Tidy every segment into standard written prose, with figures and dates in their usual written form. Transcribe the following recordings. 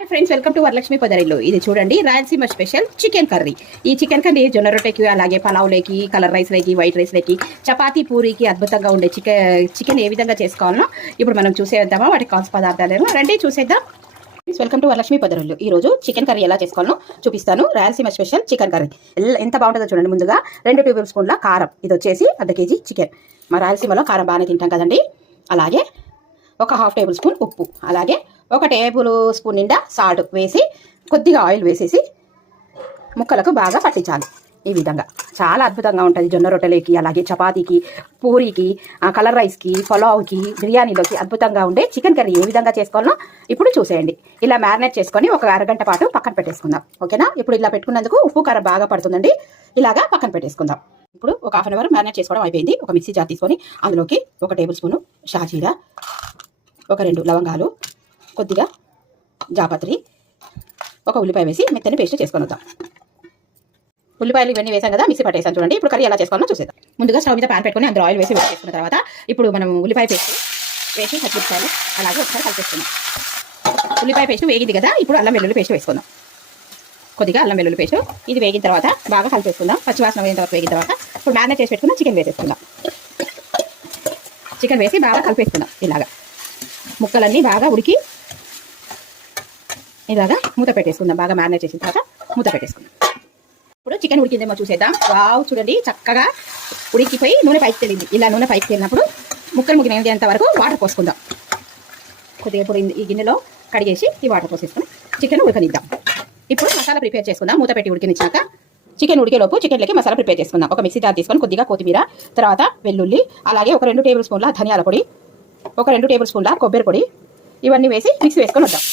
Friends, welcome to Varalakshmi Podarillu. ఇది చూడండి, Rayalaseema special chicken curry. ఈ చికెన్ కర్రీ జొన్న రొట్టెకి, అలాగే పలావ్లోకి, కలర్ రైస్ లేకి, వైట్ రైస్ లేకి, చపాతీ పూరికి అద్భుతంగా ఉండే చికెన్ ఏ విధంగా చేసుకోవాలో ఇప్పుడు మనం చూసేద్దామా. వాటికి కావాల్సిన పదార్థాలు రండి చూసేద్దాం. Welcome to Varalakshmi Podarillu. ఈ రోజు చికెన్ కర్రీ ఎలా చేసుకోవాలో చూపిస్తాను. రాయలసీమ స్పెషల్ చికెన్ కర్రీ ఎంత బాగుంటుందో చూడండి. ముందుగా 2 టేబుల్ స్పూన్ల కారం, ఇది వచ్చేసి 1/2 కేజీ చికెన్. మా రాయలసీమలో కారం బాగానే తింటాం కదండి. అలాగే ఒక 1/2 టేబుల్ స్పూన్ ఉప్పు, అలాగే 1 టేబుల్ స్పూన్ నిండా సాల్ట్ వేసి కొద్దిగా ఆయిల్ వేసేసి ముక్కలకు బాగా పట్టించాలి. ఈ విధంగా చాలా అద్భుతంగా ఉంటుంది. జొన్న రొట్టెలకి, అలాగే చపాతీకి, పూరికి, కలర్ రైస్కి, పులావ్కి, బిర్యానీలోకి అద్భుతంగా ఉండే చికెన్ కర్రీ ఏ విధంగా చేసుకోవాలో ఇప్పుడు చూసేయండి. ఇలా మ్యారినేట్ చేసుకొని ఒక అరగంట పాటు పక్కన పెట్టేసుకుందాం. ఓకేనా? ఇప్పుడు ఇలా పెట్టుకున్నందుకు ఉప్పు కారం బాగా పడుతుందండి. ఇలాగా పక్కన పెట్టేసుకుందాం. ఇప్పుడు ఒక 1/2 అవర్ మ్యారినేట్ చేసుకోవడం అయిపోయింది. ఒక మిక్సీ జార్ తీసుకొని అందులోకి 1 టేబుల్ స్పూను షాజీరా, ఒక 2 లవంగాలు, కొద్దిగా జాపత్రి, ఒక ఉల్లిపాయ వేసి మెత్తని పేస్ట్ చేసుకొని వద్దాం. ఉల్లిపాయలు ఇవన్నీ వేసాం కదా, మిక్సీ పట్టేసాను చూడండి. ఇప్పుడు కర్రీ ఎలా చేసుకోవాలో చూసేద్దాం. ముందుగా స్టవ్ మీద ప్యాన్ పెట్టుకొని అందులో ఆయిల్ వేసి వేసుకున్న తర్వాత ఇప్పుడు మనం ఉల్లిపాయ పేస్ట్ వేసి పచ్చిమిరపకాయలు అలాగే ఒకసారి కలిపేసుకుందాం. ఉల్లిపాయ పేస్ట్ వేగింది కదా, ఇప్పుడు అల్లం వెల్లుల్లి పేస్ట్ వేసుకుందాం. కొద్దిగా అల్లం వెల్లుల్లి పేస్ట్ ఇది వేగిన తర్వాత బాగా కలిపేసుకుందాం. పచ్చివాసన వేగిన తర్వాత ఇప్పుడు మ్యారినేట్ చేసి పెట్టుకున్న చికెన్ వేసేసుకుందాం. చికెన్ వేసి బాగా కలిపేసుకుందాం. ఇలాగా ముక్కలన్నీ బాగా ఉడికి ఇలాగా మూత పెట్టేసుకుందాం. బాగా మ్యారినేట్ చేసిన తర్వాత మూత పెట్టేసుకుందాం. ఇప్పుడు చికెన్ ఉడికిందేమో చూసేద్దాం. వావ్, చూడండి చక్కగా ఉడికిపోయి నూనె పైకి తెలింది. ఇలా నూనె పైకి తెలినప్పుడు ముక్కలు ముగినంత వరకు వాటర్ పోసుకుందాం. కొద్దిగా ఇప్పుడు ఈ గిన్నెలో కడిగేసి ఈ వాటర్ పోసేసుకుని చికెన్ ఉడకనిద్దాం. ఇప్పుడు మసాలా ప్రిపేర్ చేసుకుందాం. మూత పెట్టి ఉడికినిచ్చాక చికెన్ ఉడికేలోపు చికెన్లకి మసాలా ప్రిపేర్ చేసుకుందాం. ఒక మిక్సీ జార్ తీసుకొని కొద్దిగా కొత్తిమీర, తర్వాత వెల్లుల్లి, అలాగే ఒక 2 టేబుల్ స్పూన్ల ధనియాల పొడి, ఒక 2 టేబుల్ స్పూన్ల కొబ్బరి పొడి, ఇవన్నీ వేసి మిక్సీ వేసుకొని వద్దాం.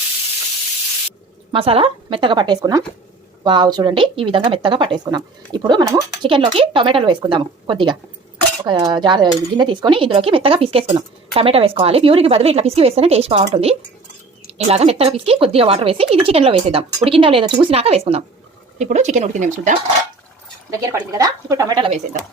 మసాలా మెత్తగా పట్టేసుకున్నాం. వావ్, చూడండి ఈ విధంగా మెత్తగా పట్టేసుకున్నాం. ఇప్పుడు మనము చికెన్లోకి టొమాటోలు వేసుకుందాము. కొద్దిగా ఒక జార్ గిన్నె తీసుకొని ఇందులోకి మెత్తగా పిసికేసుకుందాం. టమాటో వేసుకోవాలి. ప్యూరికి బదులు ఇట్లా పిసికి వేస్తేనే టేస్ట్ బాగుంటుంది. ఇలాగా మెత్తగా పిసికి కొద్దిగా వాటర్ వేసి ఇది చికెన్లో వేసేద్దాం. ఉడికిందా లేదా చూసినాక వేసుకుందాం. ఇప్పుడు చికెన్ ఉడికిందేమో చూద్దాం. దగ్గర పడింది కదా, ఇప్పుడు టమాటాలు వేసేద్దాం.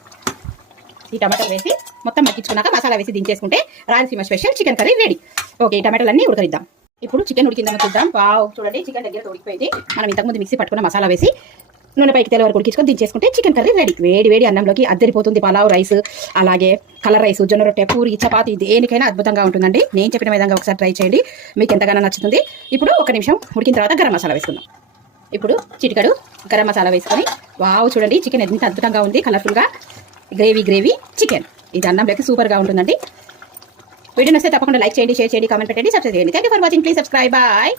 ఈ టమాటాలు వేసి మొత్తం మగ్గించుకున్నాక మసాలా వేసి దించేసుకుంటే Rayalaseema special chicken curry ready. Okay, ఈ టమాటాలన్నీ ఉడకనిద్దాం. ఇప్పుడు చికెన్ ఉడికిందేమో చూద్దాం. వావ్, చూడండి చికెన్ దగ్గర ఉడికిపోయింది. మనం ఇంతకుముందు మిక్సీ పట్టుకున్న మసాలా వేసి నూనె పైకి తెల్ల వరకు ఉడికించుకొని దించేసుకుంటే చికెన్ కర్రీ రెడీ. వేడి వేడి అన్నంలోకి అద్దరిపోతుంది. పలావ్ రైస్, అలాగే కలర్ రైస్, జొన్న రొట్టె, పూరి, చపాతీ దేనికైనా అద్భుతంగా ఉంటుందండి. నేను చెప్పిన విధంగా ఒకసారి ట్రై చేయండి, మీకు ఎంతగానో నచ్చుతుంది. ఇప్పుడు 1 నిమిషం ఉడికిన తర్వాత గరం మసాలా వేసుకుందాం. ఇప్పుడు చిటికడు గరం మసాలా వేసుకొని వావ్, చూడండి చికెన్ ఎంత అద్భుతంగా ఉంది. కలర్ఫుల్గా గ్రేవీ చికెన్. ఇది అన్నంలోకి సూపర్గా ఉంటుందండి. వీడియో నచ్చితే తప్పకుండా లైక్ చేయండి, షేర్ చేయండి, కామెంట్ పెట్టండి, సబ్స్క్రైబ్ చేయండి. Thank you for watching. Please subscribe. Bye.